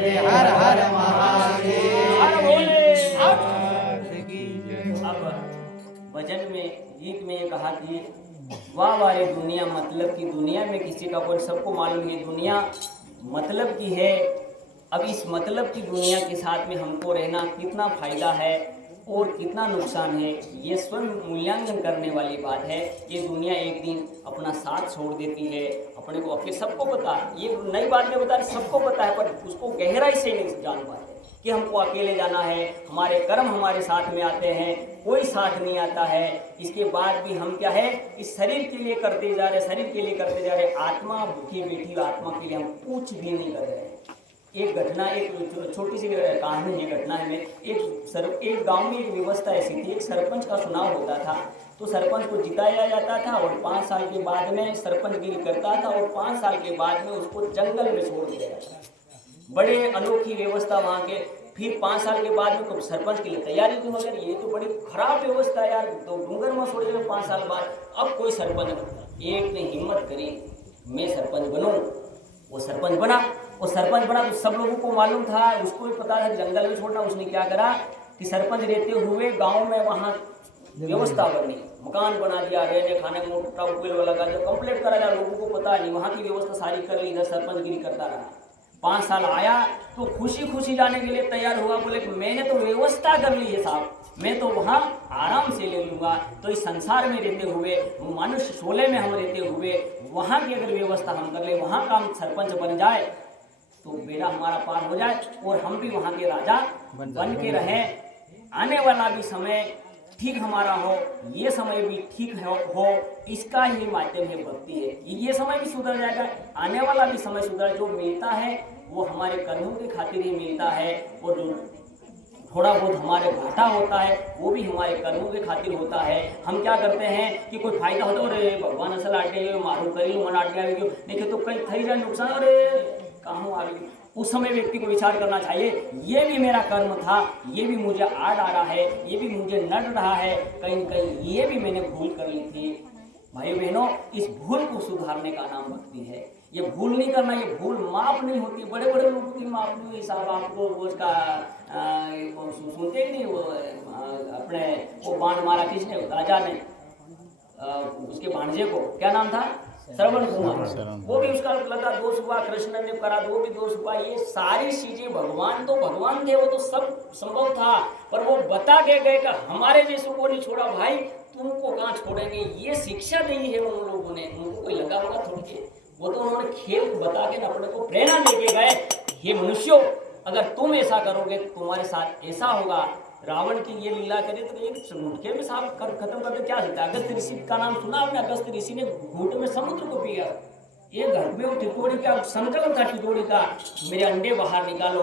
जय हर हर महादेव। हर भोले। अब अब भजन में गीत में ये कहा कि वाह वारे दुनिया मतलब की दुनिया में किसी का कोई, सबको मालूम है दुनिया मतलब की है। अब इस मतलब की दुनिया के साथ में हमको रहना कितना फायदा है और कितना नुकसान है, ये स्वयं मूल्यांकन करने वाली बात है। ये दुनिया एक दिन अपना साथ छोड़ देती है अपने को, अपने सबको पता है, ये नई बात नहीं बता रही, सबको पता है, पर उसको गहराई से नहीं जान पाते कि हमको अकेले जाना है, हमारे कर्म हमारे साथ में आते हैं, कोई साथ नहीं आता है। इसके बाद भी हम क्या है, इस शरीर के लिए करते जा रहे, शरीर के लिए करते जा रहे, आत्मा भूखी बैठी आत्मा के लिए हम कुछ भी नहीं कर रहे। एक घटना, एक छोटी सी कहानी है, घटना है में एक गांव में एक व्यवस्था ऐसी थी, एक सरपंच का चुनाव होता था, तो सरपंच को जिताया जाता था और 5 साल के बाद में सरपंचगिरी करता था और 5 साल के बाद में उसको जंगल में छोड़ दिया जाता था। बड़े अनोखी व्यवस्था वहाँ के। फिर 5 साल के बाद में सरपंच के लिए तैयारी की, मगर ये तो बड़ी खराब व्यवस्था यार, तो डूंगर में छोड़ दिया 5 साल बाद। अब कोई सरपंच, एक ने हिम्मत करी मैं सरपंच बनूं, वो सरपंच बना। वो सरपंच बना तो सब लोगों को मालूम था, उसको भी पता था जंगल में छोड़ना। उसने क्या करा कि सरपंच रहते हुए गांव में वहाँ व्यवस्था बनी, मकान बना दिया, रहने खाने में ट्यूबवेल वाला का जो कंप्लीट करा जाए, लोगों को पता नहीं, वहाँ की व्यवस्था सारी कर ली, इधर सरपंचगिरी करता रहा। 5 साल आया तो खुशी खुशी जाने के लिए तैयार हुआ, बोले कि मैंने तो व्यवस्था कर ली है साहब, मैं तो वहाँ आराम से ले लूँगा। तो इस संसार में रहते हुए, मनुष्य शोले में हम रहते हुए, वहाँ की अगर व्यवस्था हम कर ले, वहाँ का हम सरपंच बन जाए तो बेड़ा हमारा पार हो जाए और हम भी वहाँ के राजा बन के रहें। आने वाला भी समय ठीक हमारा हो, ये समय भी ठीक हो, इसका ही माध्यम है भक्ति है। ये समय भी सुधर जाएगा, आने वाला भी समय सुधर। जो मिलता है वो हमारे कर्मों की खातिर ही मिलता है, और जो थोड़ा बहुत हमारे घाटा होता है वो भी हमारे कर्मों के खातिर होता है। हम क्या करते हैं कि कोई फायदा होता है, अरे भगवान असल आटे मारू करी मन आटे आगे नहीं तो कहीं थी जाए नुकसान, अरे कहाँ आ गई। उस समय व्यक्ति को विचार करना चाहिए, ये भी मेरा कर्म था, ये भी मुझे आ रहा है, ये भी मुझे नड़ रहा है, कहीं न कहीं ये भी मैंने भूल कर ली थी। भाई बहनों, इस भूल को सुधारने का नाम भक्ति है। ये भूल नहीं करना, ये भूल माफ नहीं होती। बड़े बड़े लोगों की माफ नहीं हुई साहब, आपको वो उसका सुनते ही नहीं, वो अपने वो बाण मारा किसने, राजा ने उसके भांजे को, क्या नाम था, श्रवण कुमार, वो भी उसका लगा दोष हुआ, कृष्ण ने करा वो भी दोष हुआ। ये सारी चीजें भगवान तो भगवान थे, वो तो सब संभव था, पर वो बता के गए कि हमारे जैसों को नहीं छोड़ा भाई, तुमको कहाँ छोड़ेंगे। ये शिक्षा नहीं है उन लोगों ने, उनको कोई लगा होगा थोड़ी के, वो तो उन्होंने खेल बता के अपने को प्रेरणा देके गए, हे मनुष्यों अगर तुम ऐसा करोगे तुम्हारे साथ ऐसा होगा। रावण की ये लीला करे तो एक झूठे में साफ खत्म करके क्या होता है। अगस्त ऋषि का नाम सुना आपने, अगस्त ऋषि ने घूंट में समुद्र को पिया। ये घर में वो टिटोड़ी का संकल्प था, टिटोड़ी का मेरे अंडे बाहर निकालो,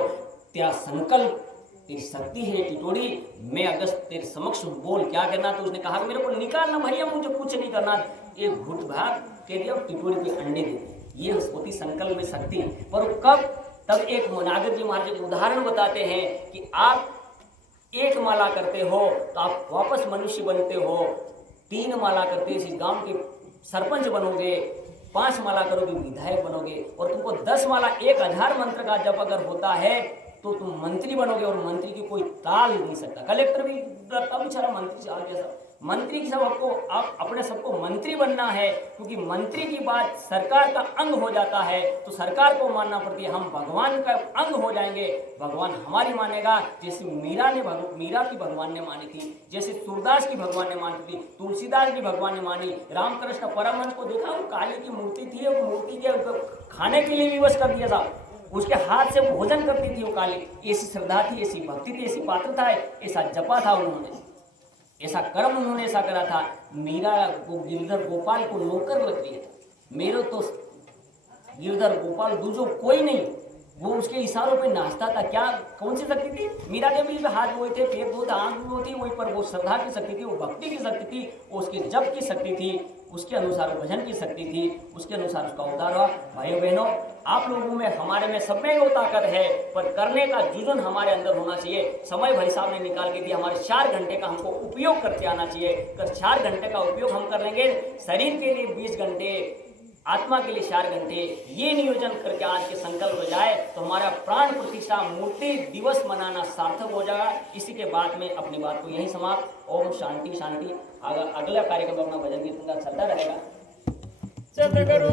तेरा संकल्प तेरी शक्ति है टिटोड़ी, मैं अगस्त तेरे समक्ष बोल क्या करना। तो उसने कहा मेरे को निकालना भैया, मुझे कुछ नहीं करना। एक घूट भाग कह दिया, टिटोड़ी के अंडे दे, ये होती संकल्प में शक्ति। पर कब, तब एक नागर जी महाराज उदाहरण बताते हैं कि आप 1 माला करते हो तो आप वापस मनुष्य बनते हो, 3 माला करते इस गांव के सरपंच बनोगे, 5 माला करोगे विधायक बनोगे, और तुमको 10 माला 1000 मंत्र का जप अगर होता है तो तुम मंत्री बनोगे, और मंत्री की कोई ताल नहीं सकता। कलेक्टर भी डरता बेचारा मंत्री से आगे, मंत्री की सब आपको आप अपने सबको मंत्री बनना है, क्योंकि मंत्री की बात सरकार का अंग हो जाता है तो सरकार को मानना पड़ती है। हम भगवान का अंग हो जाएंगे, भगवान हमारी मानेगा। जैसे मीरा की भगवान ने मानी थी, जैसे सूरदास की भगवान ने मानी थी, तुलसीदास की भगवान ने मानी, रामकृष्ण परमहंस को देखा, वो काली की मूर्ति थी, वो मूर्ति के खाने के लिए विवश कर दिया था, उसके हाथ से भोजन करती थी वो काली। ऐसी श्रद्धा थी, ऐसी भक्ति थी, ऐसी पात्रता है, ऐसा जपा था उन्होंने, ऐसा कर्म उन्होंने ऐसा करा था। मीरा को गिरधर गोपाल को नौकर लग दिया था। मेरे तो गिरधर गोपाल दूजो कोई नहीं, वो उसके इशारों पे नाचता था। क्या कौन सी शक्ति थी? मीरा के भी हाथ धोए थे, पैर धोए थे, आंख धोए थी, वहीं पर वो श्रद्धा की शक्ति थी, वो भक्ति की शक्ति थी, वो उसके जप की शक्ति थी, उसके अनुसार भजन की शक्ति थी, उसके अनुसार उसका उद्धार हुआ। भाइयों बहनों, आप लोगों में, हमारे में, सब में वो ताकत है, पर करने का जुनून हमारे अंदर होना चाहिए। समय भाई साहब ने निकाल के दिया, हमारे 4 घंटे का हमको उपयोग करते आना चाहिए। अगर 4 घंटे का उपयोग हम कर लेंगे, शरीर के लिए 20 घंटे, आत्मा के लिए 4 घंटे ये नियोजन करके आज के संकल्प हो जाए तो हमारा प्राण प्रतिष्ठा मूर्ति दिवस मनाना सार्थक हो जाएगा। इसी के बाद में अपनी बात को यहीं समाप्त। ओम शांति शांति। अगला कार्यक्रम अपना भजन कीर्तन का चलता रहेगा। सतगुरु